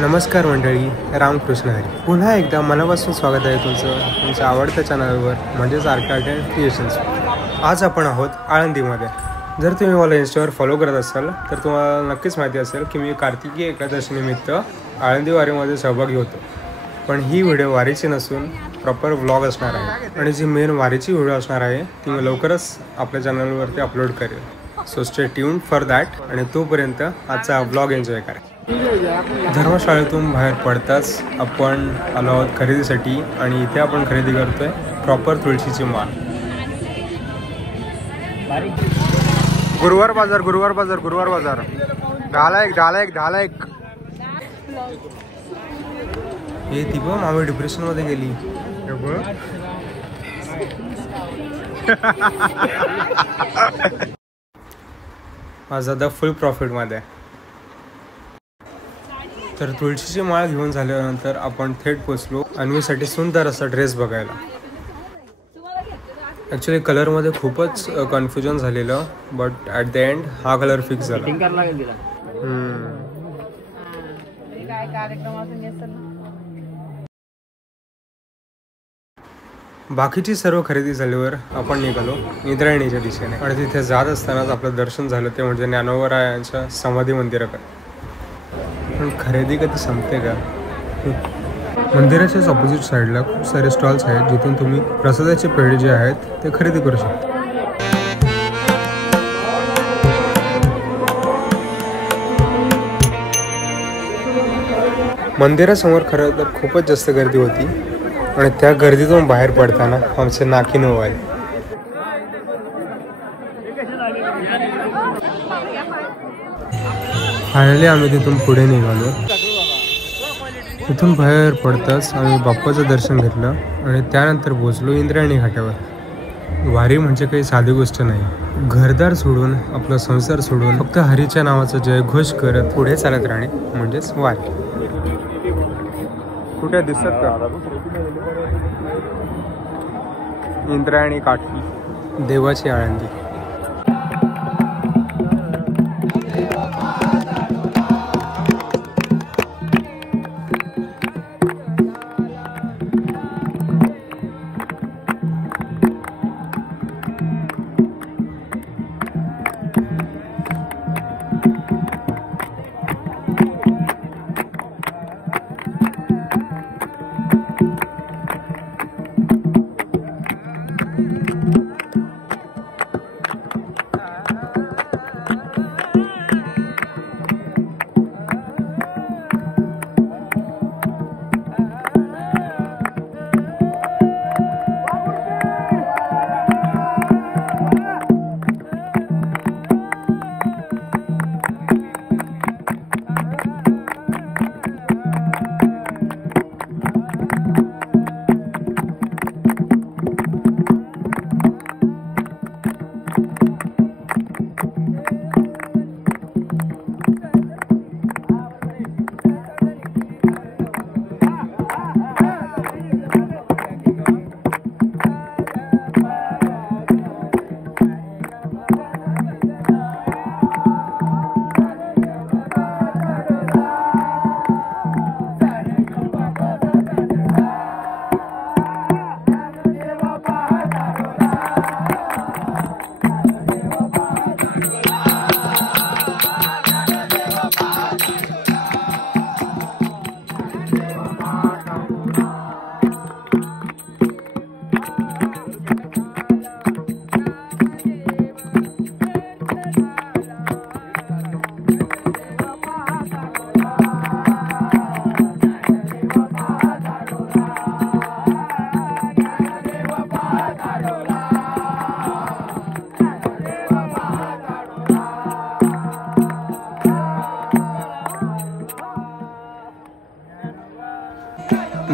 नमस्कार मंडळी, रामकृष्ण हरी. पुन्हा एकदा मनापासून स्वागत आहे तुमचं आवडत्या चॅनलवर म्हणजेच आर्ट अँड क्रिएशन्स. आज आपण आहोत आळंदीमध्ये. जर तुम्ही मला इंस्टावर फॉलो करत असाल तर तुम्हाला नक्कीच माहिती असेल की मी कार्तिकी एकादशीनिमित्त आळंदी वारीमध्ये सहभागी होतो. पण ही व्हिडिओ वारीची नसून प्रॉपर व्लॉग असणार आहे आणि जी मेन वारीची व्हिडिओ असणार आहे ती मी लवकरच आपल्या चॅनलवरती अपलोड करेल. So stay tune for that. आणि तोपर्यंत आजचा व्लॉग एन्जॉय करा. धर्मशाळेतून बाहेर पडताच आपण आलो आहोत खरेदीसाठी आणि इथे आपण खरेदी करतोय प्रॉपर तुळशीची माळ. गुरुवार बाजार गुरुवार बाजार गुरुवार बाजार. 10 हे ती बघ मामी डिप्रेशन मध्ये गेली. माझा द फुल प्रॉफिट मध्ये. तर तुळशीची माळ घेऊन झाल्यानंतर आपण थेट पोचलो अन्वीसाठी सुंदर असा ड्रेस बघायला. ॲक्च्युली कलरमध्ये खूपच कन्फ्युजन झालेलं, बट ॲट द एंड हा कलर फिक्स झाला. बाकीची सर्व खरेदी झाल्यावर आपण निघालो इंद्रायणीच्या दिशेने. आणि तिथे जात असतानाच आपलं दर्शन झालं ते म्हणजे ज्ञानोबरायांच्या समाधी मंदिराकडे. पण खरेदी कधी संपते का? मंदिराच्याच ऑपोजिट साईडला खूप सारे स्टॉल्स आहेत जिथून तुम्ही प्रसादाचे पेढे जे आहेत ते खरेदी करू शकता. मंदिरासमोर खरं तर खूपच जास्त गर्दी होती आणि त्या गर्दीतून बाहेर पडताना आमचे नाकी नऊ आहे. फायनली आम्ही तिथून पुढे निघालो. तिथून बाहेर पडताच आम्ही बाप्पाचं दर्शन घेतलं आणि त्यानंतर पोचलो इंद्रायणी घाटावर. वारी म्हणजे काही साधी गोष्ट नाही. घरदार सोडून आपला संसार सोडून फक्त हरीच्या नावाचा जयघोष करत पुढे चालत राहणे म्हणजेच वारी. कुठे दिसतात का इंद्रायणी काठी, देवाची आळंदी.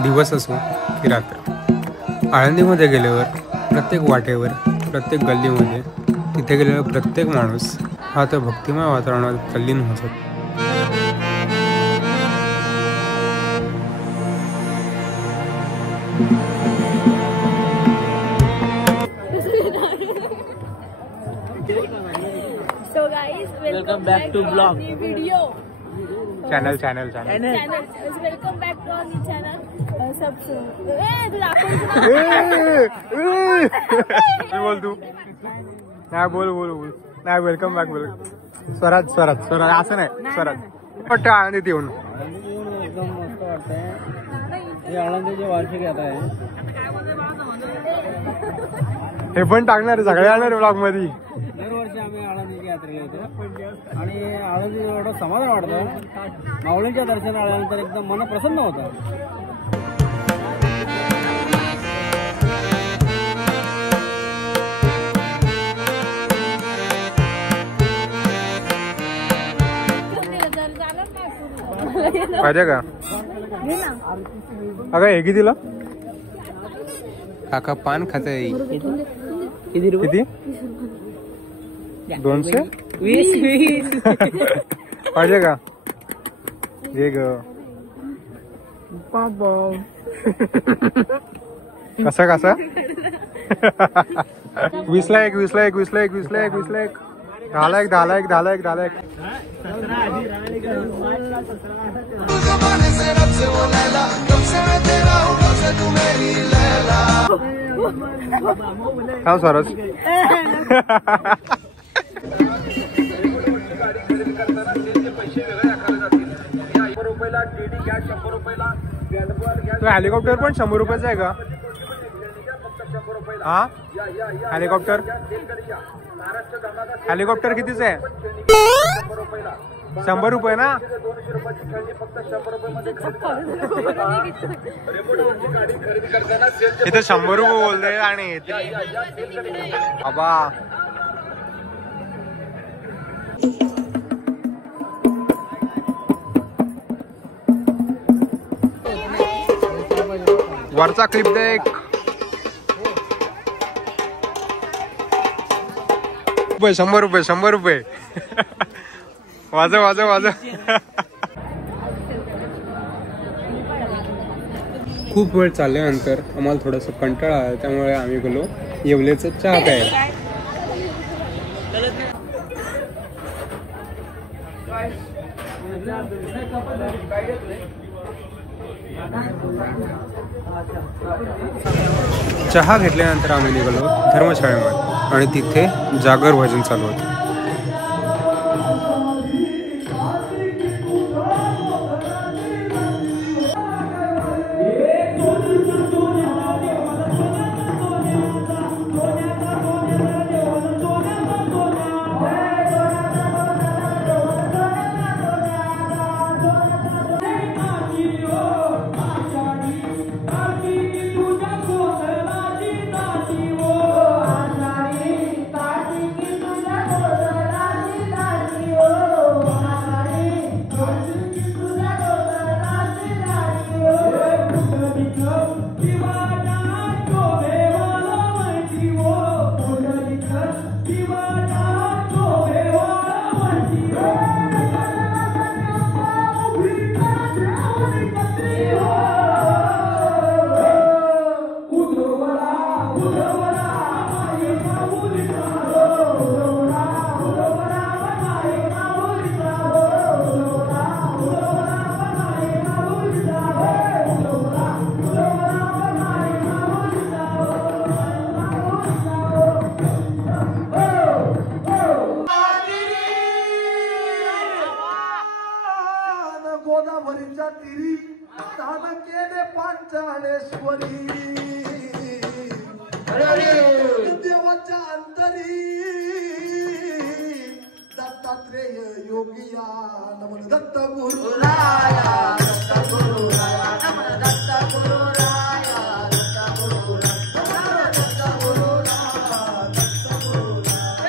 दिवस असो की रात्र, आळंदीमध्ये गेल्यावर प्रत्येक वाटेवर, प्रत्येक गल्लीमध्ये, तिथे गेलेला प्रत्येक माणूस हा त्या भक्तिमय वातावरणात तल्लीन होतो. So guys, welcome back to vlog video. Channel channel channel welcome back to our channel बोल तू नाही बोल बोल बोल नाही वेलकम बॅक बोल स्वराज स्वराज स्वराज असं नाही स्वराज वाटतं आनंदीत येऊन एकदम मस्त वाटतंय हे आळंदीचे वार्षिक यात्रा आहे हे पण टाकणार सगळे येणार ब्लॉग मध्ये दरवर्षी आम्ही आळंदीची यात्रेला येतो आणि आळंदी एवढं समाधान वाटतं माऊलींच्या दर्शनाला आल्यानंतर एकदम मन प्रसन्न होतं पाहिजे का अगं हे कितीला काका पान खात किती किती 200 20 पाहिजे का घे ग कसं कसं 20ला एक 20ला एक 20ला एक 20ला एक 20ला एक 10ला एक 10ला एक 10ला एक 10ला एक हा सरस तो हेलिकॉप्टर पण 100 रुपयाचा आहे का हा हेलिकॉप्टर हेलिकॉप्टर कितीच आहे 100 रुपये ना इथे 100 रुपये बोलते आणि बाबा वरचा क्लिप देख 100 रुपये 100 रुपये वाजव वाजव वाजव खूप वेळ चालल्यानंतर आम्हाला थोडंसं कंटाळा आला त्यामुळे आम्ही गेलो येवलेचं चहा प्यायला चहा घेतल्यानंतर आम्ही निघालो धर्मशाळेमध्ये आणि तिथे जागर भजन चालू होतं गोदावरीच्या तिरी स्थान केले पांचाळेश्वरी देवाच्या अंतरी दत्तात्रेय योगिया नमन दत्त गुरुराया दत्त गुरुराया नमन दत्त गुरुराया दत्त गुरुराया दत्त गुरुराया दत्त गुरुराया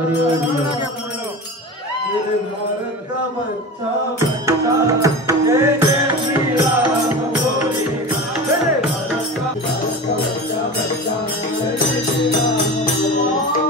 मेरे भारत का बच्चा बच्चा जय जय श्री राम बोलेगा। मेरे भारत का बच्चा बच्चा जय जय श्री राम बोलेगा।